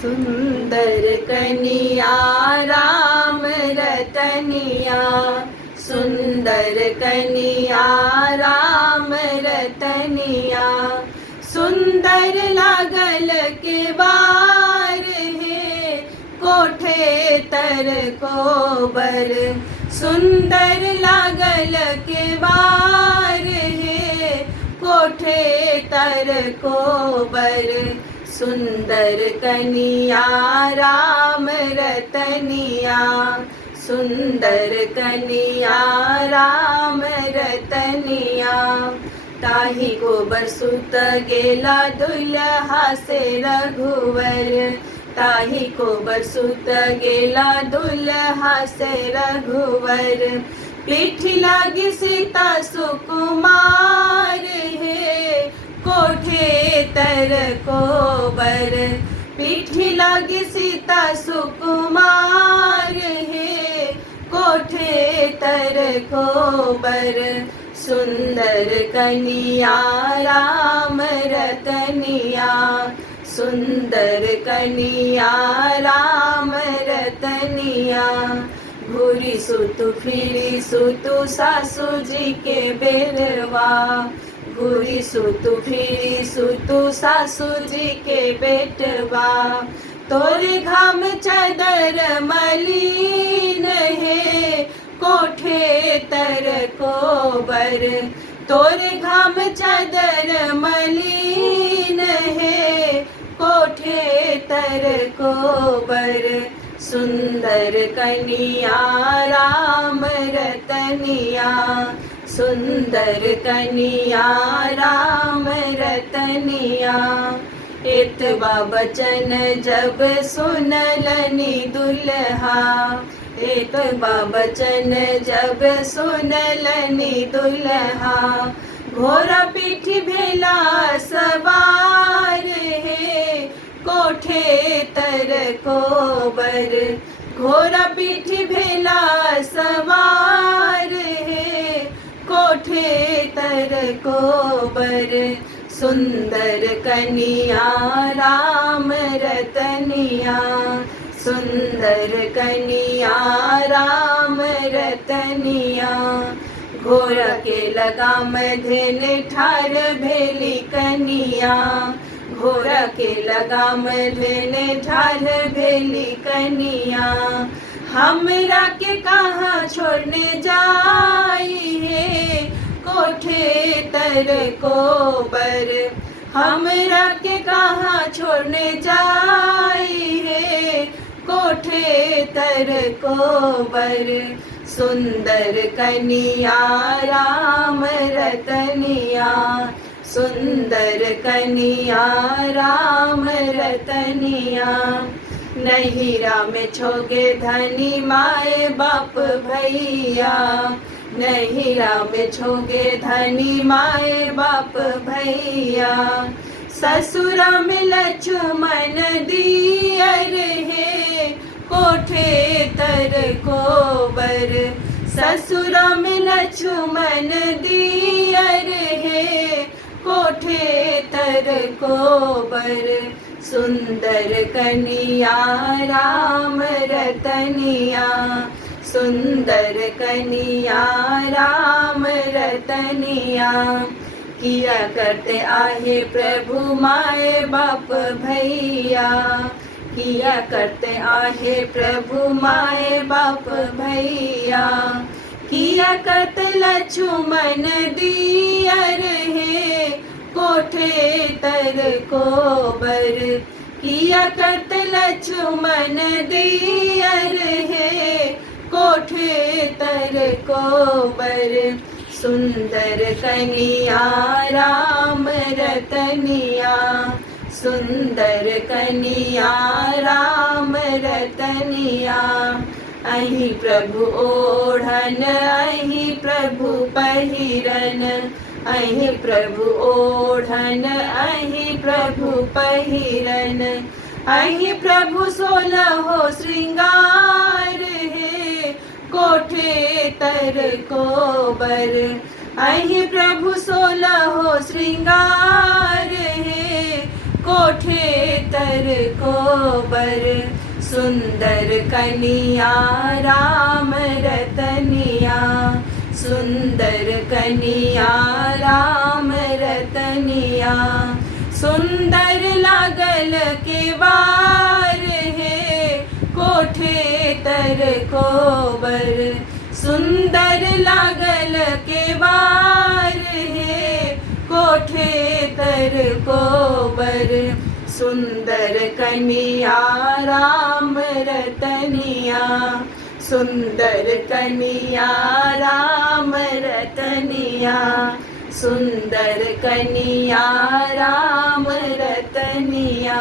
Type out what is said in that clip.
सुंदर कनिया राम रतनिया, सुंदर कनिया राम रतनिया। सुंदर लागल के बार है कोठे तर कोबर, सुंदर लागल के बार है कोठे तर कोबर। सुंदर कनिया राम रतनिया, सुंदर कनिया राम रतनिया। ताही गोबर सुत गेला दुल्हा से रघुवर, ताही गोबर सुत गेला दुल्हा से रघुवर। पीठी लागी सीता सुकुमार है कोठे तर कोबर, पीठी लागी सीता सुकुमार है कोठे तर कोबर। सुंदर कनिया राम रतनिया, सुंदर कनिया राम रतनिया। घूरी सुतु फिरी सुतु सासू जी के बेरवा, घूरी सुतु फिरी सुतु सासू जी के बेटवा। तोरे घाम चादर मलिन है कोठे तर कोबर, तोरे घाम चादर मलिन है कोठे तर कोबर। सुंदर कनिया राम रतनिया, सुंदर कनिया राम रतनिया। एतबा बचन जब सुनलनि दुल्हा, एतबा बचन जब सुनलनि दुल्हा। घोड़ा पीठी भेला सवार है कोठे तर कोबर, घोड़ा पीठी भेला सवार है कोठे तर कोबर। सुंदर कनिया राम रतनिया, सुंदर कनिया राम रतनिया। घोड़ा के लगाम धेन ठार भेली कनिया, घोड़ा के लगाम धेन ठार भेली कनिया। हमरा के कहाँ छोड़ने जाई है कोठे तर कोबर, हमरा के कहाँ छोड़ने जाई है कोठे तर कोबर। सुंदर कनिया राम रतनिया, सुंदर कनिया राम रतनिया। नहिरा में छोगे धनी माए बाप भैया, नहिरा में छोगे धनी माए बाप भैया। ससुरा में लक्ष्मण दियर है कोठे तर कोबर, ससुरा में लक्ष्मण दियर है कोठे तर कोबर। सुंदर कनिया राम रतनिया, सुंदर कनिया राम रतनिया। किया करते आहे प्रभु माए बाप भैया, किया करते आहे प्रभु माए बाप भैया। किया करते लक्ष्मण दियर है कोठे तर कोबर, किया करते लक्ष्मण दियर है कोठे तर कोबर। सुंदर कनिया राम रतनिया, सुंदर कनिया राम रतनिया। अहि प्रभु ओढ़न अहि प्रभु पहिरन, अहि प्रभु ओढ़न अहि प्रभु पहिरन। अहि प्रभु सोलहो श्रृंगार है कोठे तर कोबर, अहि प्रभु सोलहो श्रृंगार है कोठे तर कोबर, सुंदर कनिया राम रतनिया, सुंदर कनिया राम रतनिया। सुंदर लागल केवार है, कोठे तर कोबर, सुंदर लागल केवार है, कोठे तर कोबर, सुंदर कनिया राम रतनिया, सुंदर कनिया राम रतनिया, सुंदर कनिया राम रतनिया।